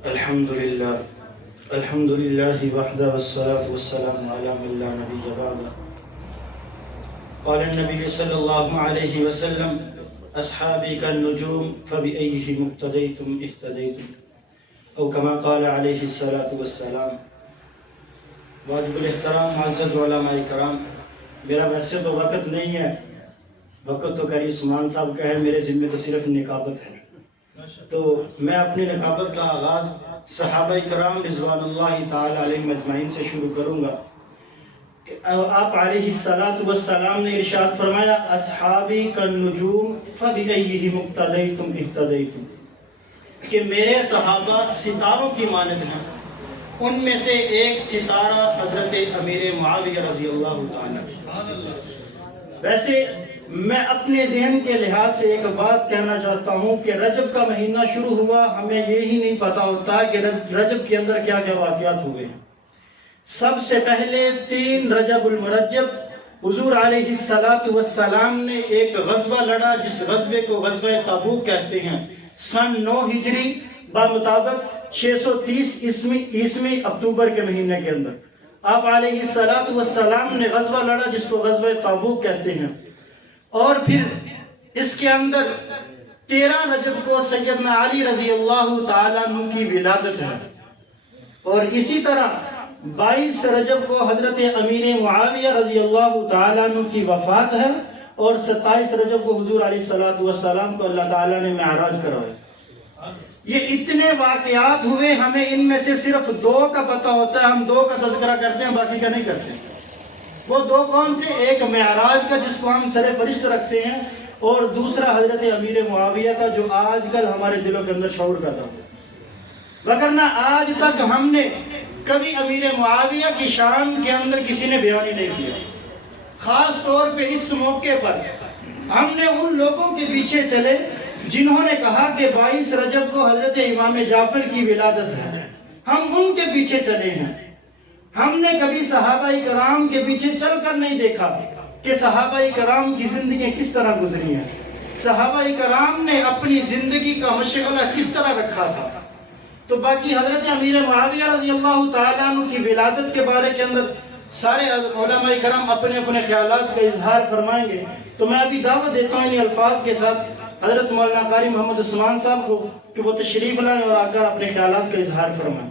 الحمد لله وحده والصلاة والسلام على من لا نبي بعده. قال النبي صلى الله عليه وسلم: أصحابي كالنجوم فبأيهم اقتديتم اهتديتم، أو كما قال عليه الصلاة والسلام. واجب الاحترام معزز علماء کرام، میرا ویسے تو وقت نہیں ہے، وقت تو قاری عثمان صاحب کا ہے، میرے ذمہ تو صرف نقابت ہے. تو میں اپنی نقابت کا آغاز صحابہ کرام رضوان اللہ تعالی علیہم اجمعین سے شروع کروں گا. آپ علیہ الصلاۃ والسلام نے ارشاد فرمایا: اصحابی کالنجوم فبأیہم اقتدیتم اہتدیتم، کہ میرے صحابہ ستاروں کی مانند ہیں. ان میں سے ایک ستارہ حضرت امیر معاویہ رضی اللہ تعالی. ویسے میں اپنے ذہن کے لحاظ سے ایک بات کہنا چاہتا ہوں کہ رجب کا مہینہ شروع ہوا، ہمیں یہی نہیں پتا ہوتا کہ رجب کے اندر کیا کیا واقعات ہوئے. سب سے پہلے 3 رجب المرجب حضور علیہ السلام نے ایک غزوہ لڑا، جس غزوے کو غزوہ تبوک کہتے ہیں. سن 9 ہجری بمطابق 630 عیسوی اکتوبر کے مہینے کے اندر آپ علیہ السلام نے غزوہ لڑا، جس کو غزوہ تبوک کہتے ہیں. اور پھر اس کے اندر 13 رجب کو سیدنا علی رضی اللہ تعالیٰ عنہ کی ولادت ہے، اور اسی طرح 22 رجب کو حضرت امیر معاویہ رضی اللہ تعالیٰ عنہ کی وفات ہے، اور 27 رجب کو حضور علیہ السلام کو اللہ تعالیٰ نے معراج کروایا. یہ اتنے واقعات ہوئے، ہمیں ان میں سے صرف 2 کا پتہ ہوتا ہے. ہم 2 کا تذکرہ کرتے ہیں، باقی کا نہیں کرتے. وہ 2 کون سے؟ ایک معراج کا جس کو ہم سر فرشت رکھتے ہیں، اور دوسرا حضرت امیر معاویہ کا جو آج کل ہمارے دلوں کے اندر شعور کا تھا. وگرنہ آج تک ہم نے کبھی امیر معاویہ کی شان کے اندر کسی نے بیان ہی نہیں کیا. خاص طور پہ اس موقع پر ہم نے ان لوگوں کے پیچھے چلے جنہوں نے کہا کہ 22 رجب کو حضرت امام جعفر کی ولادت ہے. ہم ان کے پیچھے چلے ہیں. ہم نے کبھی صحابہ کرام کے پیچھے چل کر نہیں دیکھا کہ صحابہ کرام کی زندگی کس طرح گزری ہیں، صحابہ کرام نے اپنی زندگی کا مشغلہ کس طرح رکھا تھا. تو باقی حضرت امیر معاویہ رضی اللہ تعالیٰ عنہ کی ولادت کے بارے کے اندر سارے علماء کرام اپنے اپنے خیالات کا اظہار فرمائیں گے. تو میں ابھی دعوت دیتا ہوں انہی الفاظ کے ساتھ حضرت مولانا قاری محمد عثمان صاحب کو کہ وہ تشریف لائیں اور آ کر اپنے خیالات کا اظہار فرمائیں.